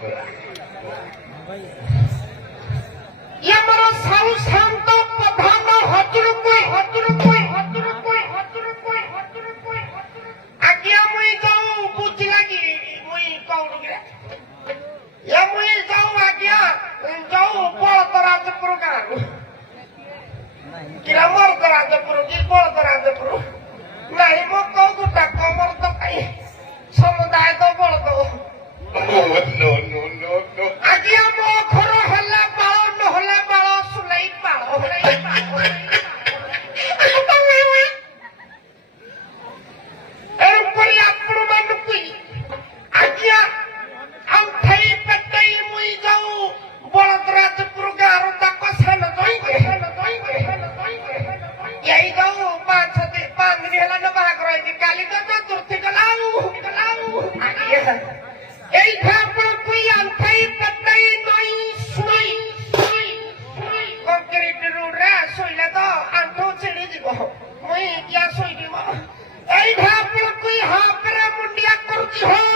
ये मरो साउ शांत प्रधान हजर कोई आज्ञा मुई जाऊं बुझ लगी मुई कौन गिरा या मुई जाऊं आज्ञा जाऊं बड़राजपुर गाँव किला मर्दराजपुर की बड़राजपुर नहीं मो कौ गोटा कमर तो कहीं समुदाय तो बड़ दो आज्ञा मो घर हल्ला बाଳ नहला बाଳ सुलाई बाଳ एरपरी आपण मानुक आज्ञा अंथई पेटई मुई जाऊ बड़राजपुर गाँव तक सान यही जाऊ 5 दिन हेला न बाहागर काली तो चतुर्थी गलाऊ यही आपण कोई अंथई पेटई नई सुई कंक्रीट रोड रे सोइले तो आंठो छिड़ी जीवो मुई क्या सोइबी मो एई आपण कोई हापरे मुंडिया करूची हो